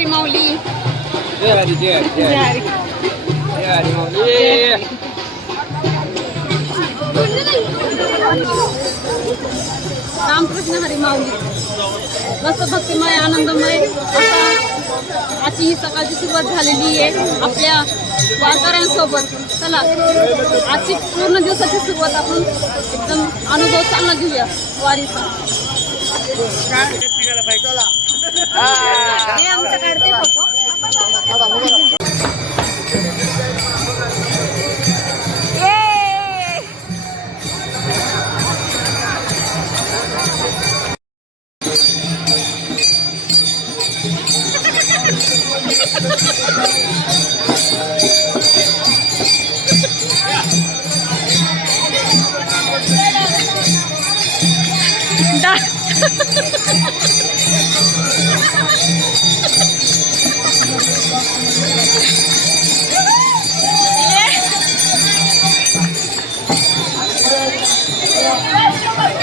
हरी माऊली. जय हरी जय हरी जय हरी. जय हरी माऊली. रामकृष्ण हरी माऊली. मस्त भक्तिमय आनंदमय असा आजची ही सकाळची सुरुवात झालेली आहे आपल्या वारकऱ्यांसोबत. चला आजची पूर्ण दिवसाची सुरुवात आपण एकदम अनुभव चांगला घेऊया वारीचा. हे आमचं काढते फोटो.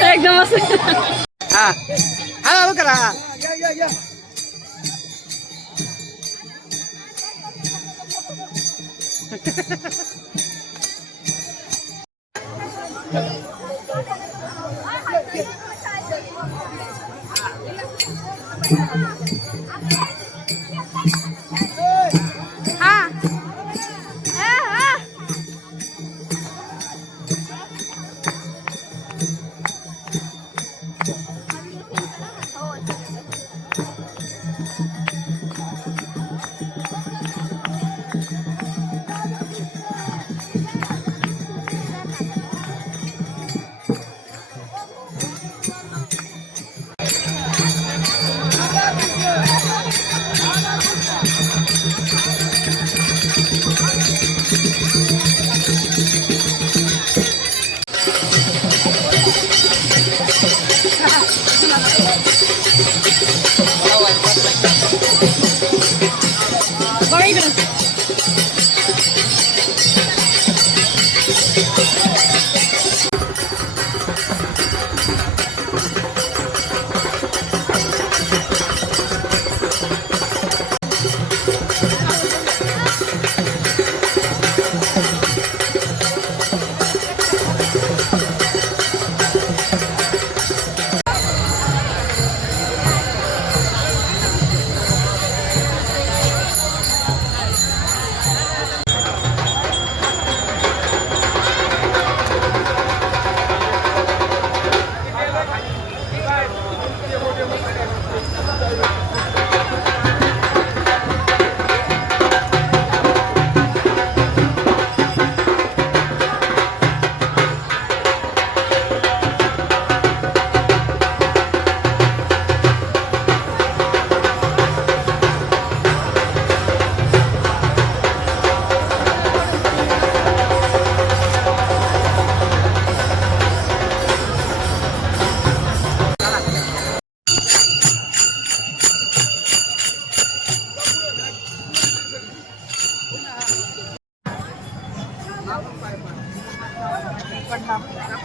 एकदम हा हा करा.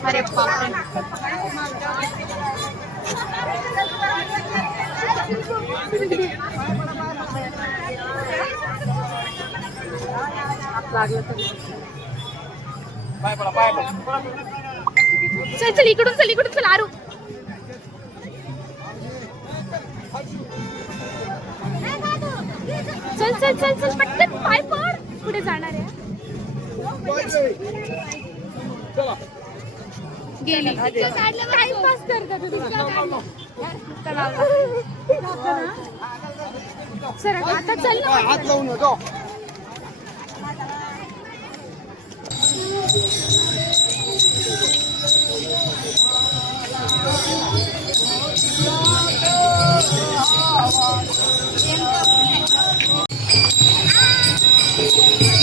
अरे बापरे. चल चल इकडून चल आरू. चल चल चल चल पटकन पाय पड. पुढे जाणार आहे. गेली टाइमपास करतात. सर आता चल ना. हात लावून जाऊ.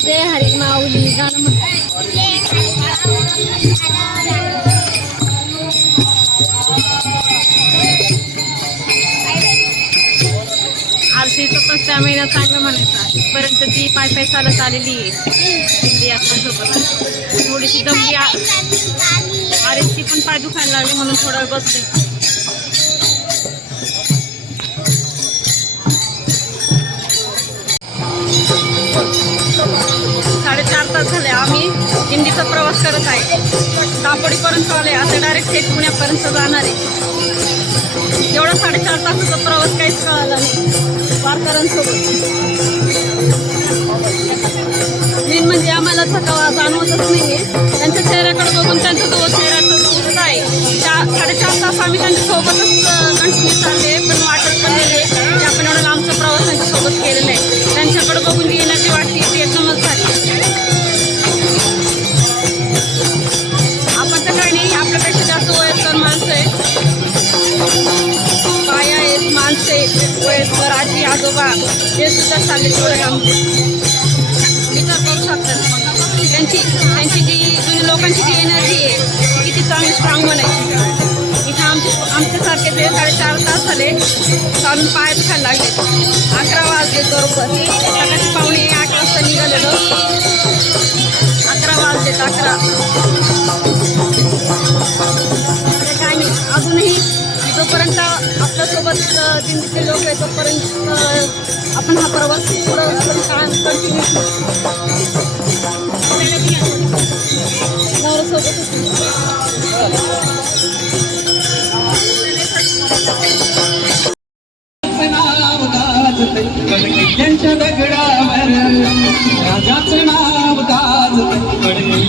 जय हरी माऊली गाणं आरतीचं पण स्टॅमिना चांगलं म्हणायचा. परंतु ती पाय पाय चालत आलेली आहे दिंडी आपल्यासोबत. थोडीशी दमली. आरती पण पाय दुखायला लागले म्हणून थोडा वेळ बसले. आमचा प्रवास करत आहे. दापोडीपर्यंत आले, आता डायरेक्ट थेट पुण्यापर्यंत जाणार आहे. एवढा 4.5 तासाचा प्रवास काहीच कळाला नाही वारकऱ्यांसोबत. मेन म्हणजे आम्हाला थकावा जाणवतच नाहीये. त्यांच्या चेहऱ्याकडे बघून त्यांचा जो चेहऱ्याचा जो उत्साह आहे, 4.5 तास आम्ही त्यांच्यासोबतच कंटिन्यू चालले, पण वाटत पण नाही की आपण एवढा लांबचा प्रवास त्यांच्यासोबत केलेला आहे. त्यांच्याकडे बघून जी एनर्जी वाटते ती एकदमच झाली. आपण तर काही नाही, आपल्यापेक्षा जास्त वयस्कर माणसं आहेत, बाया आहेत, माणसं आहेत, वयस्कर आजी आजोबा हे सुद्धा चालले थोडे आमचे. विचार करू शकतात त्यांची जी जुनी लोकांची जी एनर्जी आहे ती किती चांगली स्ट्रॉंग बनायची. इथं आमच्यासारखे जे 4.5 तास झाले चालून पाय दुखायला लागले. 11 वाजले बरोबर. सकाळची 7:45 वाजता निघालेलो. 11 वाजलेत 11. काय नाही, अजूनही जोपर्यंत आपल्यासोबत दिंडीचे लोक आहे तोपर्यंत आपण हा प्रवास पुढं कंटिन्यू यांच्या दगडावर राजाचं नाव गाज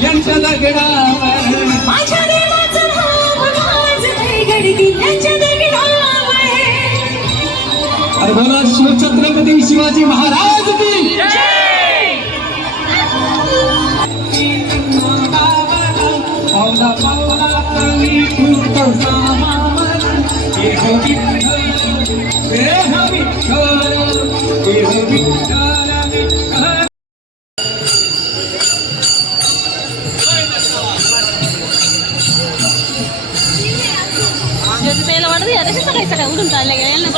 यांच्या दगडावर माझ्या देवाचं नाव गाजतंय गडकिल्ल्यांच्या दगडावर. अरे बोला शिवछत्रपती शिवाजी महाराज की पावला पावला कमी तू सामावर हे हो विठ्ठल हे हो विठ्ठल हे हो विठ्ठल विठ्ठल. त्याला वाटत सकाळी सकाळी उठून चालले गेले